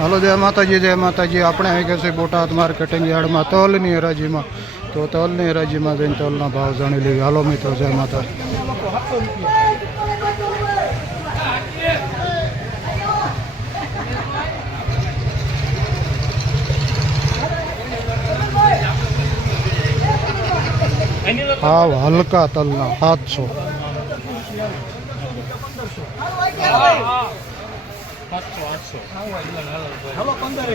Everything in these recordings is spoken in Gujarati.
હાલો, જય માતાજી જય માતાજી. આપણે આવી ગયા છે બોટાદ માર્કેટિંગ યાર્ડમાં, તલની હરાજીમાં. તો તલની હરાજીમાં જઈને તલના ભાવ જાણી લેવી હાલો, મિત્રો, જય માતા હાવ, હલકા તલના સાતસો હલો પંદર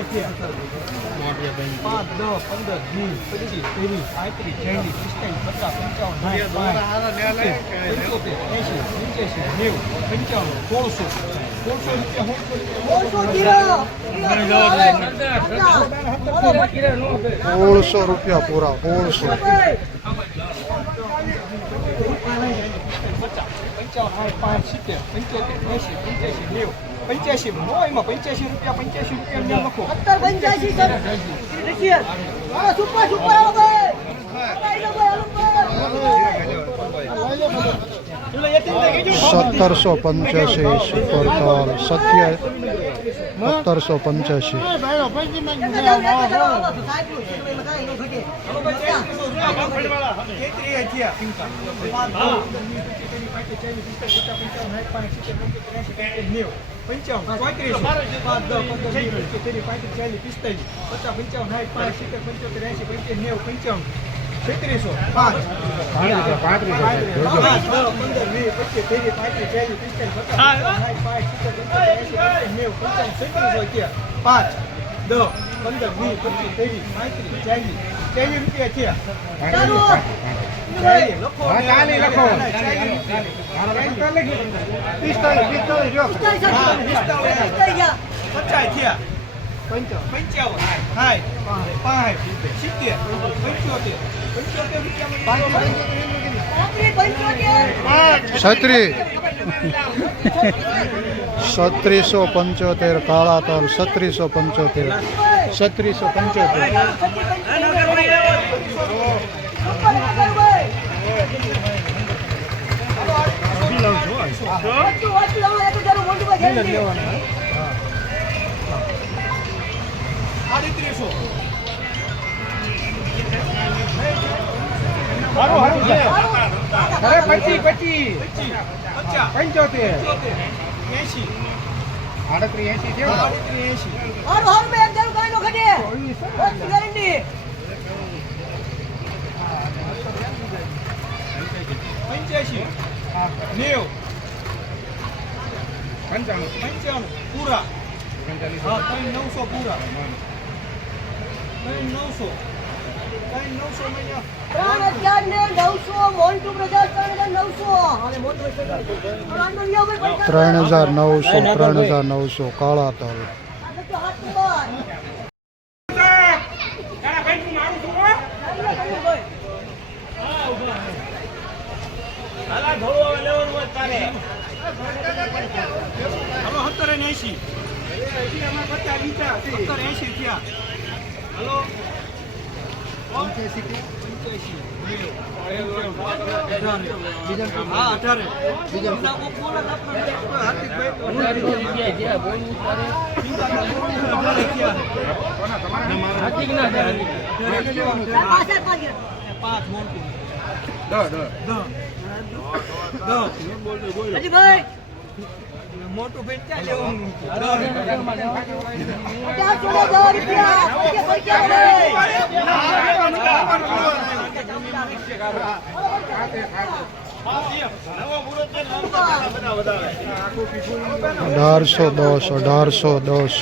પાંચ દસ પંદર વીસ પચીસ ત્રીસ પાંત્રીસ ચાલીસ પિસ્તાલીસ પચાસ પંચાવન એંશી પંચ્યાસી નેવું પંચાવન સોળસો સોળસો સોળસો રૂપિયા પૂરા સોળસો પંચાવન પાંચ સિત્તેર પંચોતેર એસી પંચ્યાસી નેવું પંચ્યાસી નો એમાં પંચ્યાસી રૂપિયા પંચ્યાસી રૂપિયા લખો. સત્તરસો પંચ્યાસી સુપર સત્ય સત્તરસો પંચ્યાસી પંચાવન પાંત્રીસ પાંચ દસ પંદર વીસ પચીસ ત્રીસ પાંત્રીસ ચાલીસ પચાસ પંચાવન સાઠ પાંચ સિત્તેર પંચોતેર પંચાવન નેવું પંચાવન છત્રીસો પાંચ પાંચ પંદર વીસ પચીસ ત્રીસ પાંત્રીસ ચાલીસ પચાસ પંચાવન સાઠ પાંચ સિત્તેર પંચોતેર પંચાવન નેવું પંચાવન છત્રીસો પાંચ દસ પંદર વીસ પચીસ ત્રીસ પાંત્રીસ ચાલીસ ચાલીસ રૂપિયા લખો. પચાસ થયા. પંચાવન. પાંચ. સિત્તેર. પંચોતેર. છત્રી સત્રીસો પંચોતેર કાળા તલ સત્રીસો પંચોતેર. સત્રીસો પંચોતેર. આડત્રીસો પચી પચી. પચાસ પંચોતેર. પંચોતેર. એંશી. એસી છે એંશી. હારું હારું મેં એકદમ કઈ નો ખડે ગેરંટી પંચ્યાસી. નેવું. પંચાણું. પંચાણું. પૂરા. હા ત્રણ નવસો પૂરા. ત્રણ નવસો. ત્રણ નવસો મહિના. ત્રણ હજાર ને નવસો મોન્ટુ પ્રજા ત્રણ હજાર નવસો. અને મોટો ત્રણ હજાર નવસો ત્રણ હજાર નવસો કાળા તલ. હાથ નંબર હલો એંશી સત્તર એંશી થયા. હલો? હા અઢારે. પાંચ મોટું દસ દસ દસ હજી ભાઈ મોટું ભાઈ ક્યાં લેવાનું અઢારસો દસ અઢારસો દસ.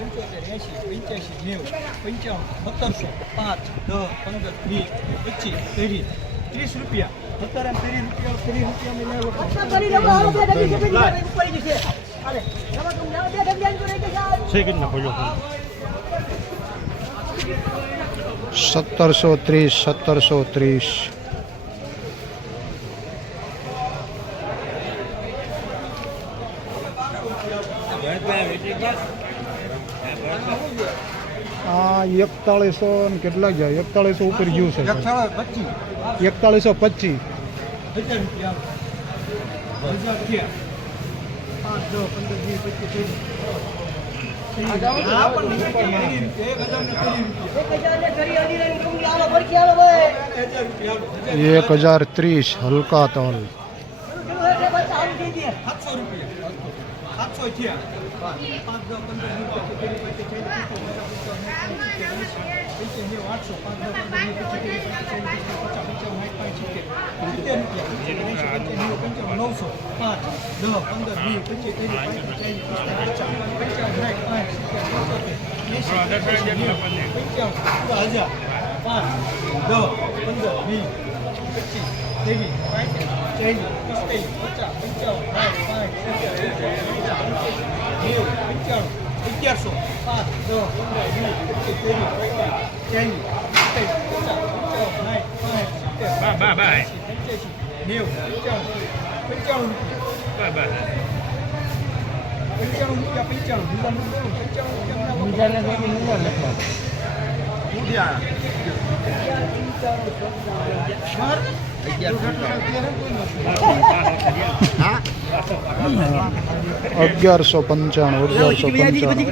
અઢારસો એંશી પંચ્યાસી નેવું પંચાવન સત્તરસો પાંચ દસ પંદર વીસ પચીસ ત્રીસ ત્રીસ રૂપિયા એમ ત્રીસ રૂપિયા ત્રીસ રૂપિયા સત્તરસો ત્રીસ. સત્તરસો દો આ એકતાળીસો કેટલા ગયા? એકતાળીસો ઉપર ગયું છે એકતાળીસો પચીસ. એક હજાર ત્રીસ, હલકા તલ. સાતસો છે પાંચ દસ પંદર આઠસો પાંચ દસ પંદર નવસો પાંચ દસ પંદર વીસ પચીસ પંચાવન પંચાવન હજાર પાંચ દસ પંદર વીસ અગિયારસો પાંચ દસ પંચાણું પંચાણું પંચાણું બીજાને અગિયારસો પંચાણું અગિયારસો પંચાણું.